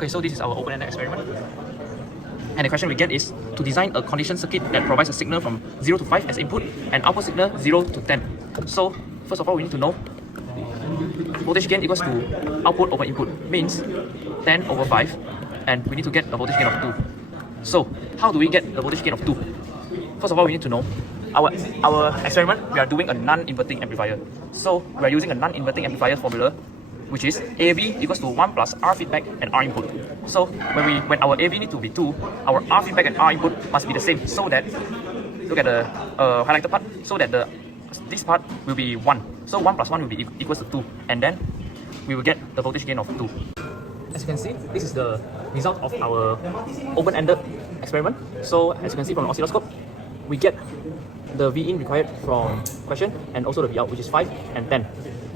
Okay, so this is our open-ended experiment. And the question we get is to design a conditioned circuit that provides a signal from 0 to 5 as input and output signal 0 to 10. So first of all, we need to know voltage gain equals to output over input, means 10 over 5, and we need to get a voltage gain of 2. So how do we get the voltage gain of 2? First of all, we need to know our experiment, we are doing a non-inverting amplifier. So we are using a non-inverting amplifier formula, which is AV equals to 1 plus R feedback and R input. So when our AV need to be 2, our R feedback and R input must be the same, so that, look at the highlighted part, so that this part will be 1. So 1 plus 1 will be equals to 2, and then we will get the voltage gain of 2. As you can see, this is the result of our open-ended experiment. So as you can see from the oscilloscope, we get the V in required from question and also the V out, which is 5 and 10.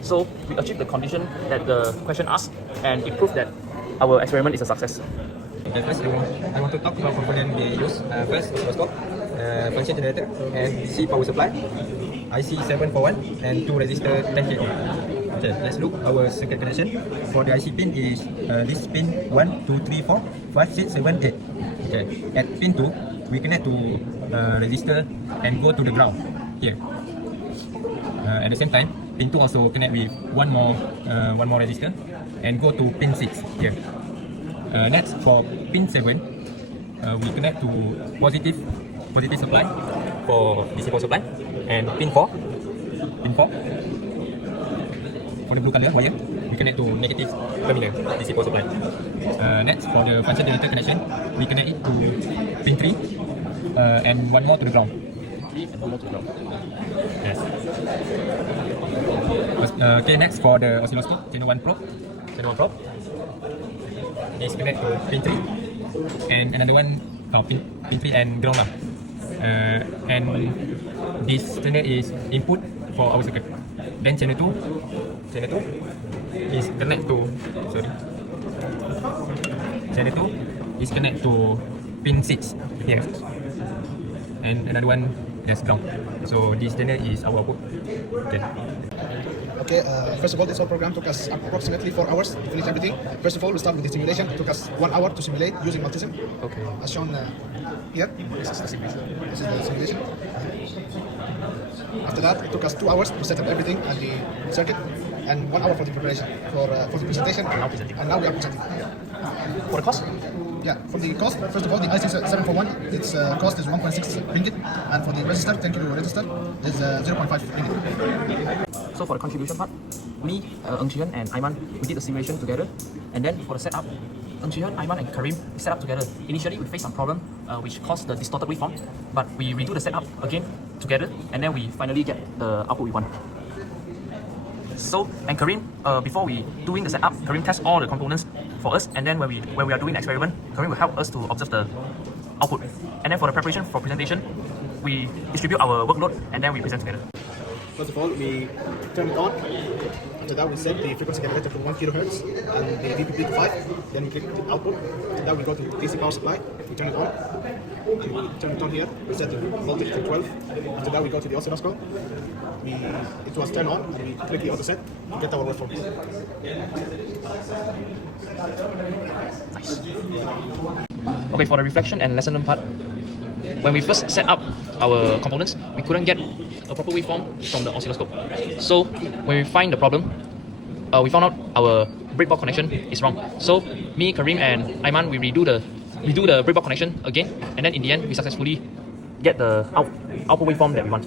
So we achieved the condition that the question asked, and it proved that our experiment is a success. First, I want to talk about components we use. First, oscilloscope, function generator, and DC power supply, IC 741, and 2 resistor 10K ohm. Okay, let's look our circuit connection. For the IC pin is this pin 1, 2, 3, 4, 5, 6, 7, 8. Okay, at pin 2, we connect to resistor and go to the ground here. At the same time, pin 2 also connect with one more resistor and go to pin 6 here. Next, for pin 7, we connect to positive supply for DC power supply, and pin 4 for the blue color wire, we connect to negative terminal DC power supply. Next, for the function generator connection, we connect it to pin 3 and one more to the ground. Yes. Okay, next for the oscilloscope, channel 1 probe. This connect to pin 3 and another one pin 3 and ground lah. And this channel is input for our circuit. Then channel 2 is connect to channel 2 is connect to pin 6 here, and another one is ground. So this channel is our output. Okay, first of all, this whole program took us approximately 4 hours to finish everything. First of all, we start with the simulation. It took us 1 hour to simulate using multisym. Okay. As shown here. This is the simulation. After that, it took us 2 hours to set up everything and the circuit, and 1 hour for the preparation for the presentation. And now we are presenting. For the cost? Yeah, for the cost, first of all, the IC 741, its cost is 1.6 ringgit, and for the resistor, 10 kilo resistor, is 0.5 ringgit. So for the contribution part, me, Eng Chi-Hen and Aiman, we did the simulation together. And then for the setup, Eng Chi-Hen, Aiman and Karim set up together. Initially, we faced some problem which caused the distorted waveform, but we redo the setup again together, and then we finally get the output we want. So, and Karim, before we doing the setup, Karim tests all the components for us, and then when we are doing the experiment, Karim will help us to observe the output. And then for the preparation for presentation, we distribute our workload, and then we present together. First of all, we turn it on. After that, we set the frequency generator to 1 kHz and the VPP to 5. Then we click the output. After that, we go to DC power supply. We turn it on. And we turn it on here. We set the voltage to 12. After that, we go to the oscilloscope. It was turned on, and we click the auto set. We get our waveform. Nice. Okay, for the reflection and lesson learned part, when we first set up our components, we couldn't get a proper waveform from the oscilloscope. So when we find the problem, we found out our breadboard connection is wrong. So me, Karim and Aiman, we do the breadboard connection again, and then in the end we successfully get the output waveform that we want.